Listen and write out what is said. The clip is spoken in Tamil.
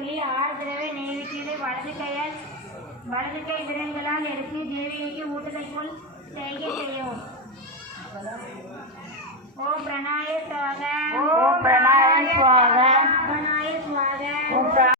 மந்திரத்தினை ஆறு தடவை நெய்விட்டு வலது கையால் வலது கை விரல்களால் எடுத்து தேவிக்கு ஊட்டத்தைக்குள் செய்கை செய்யவும். ஓ பிரணாய சுவாக பிரணாய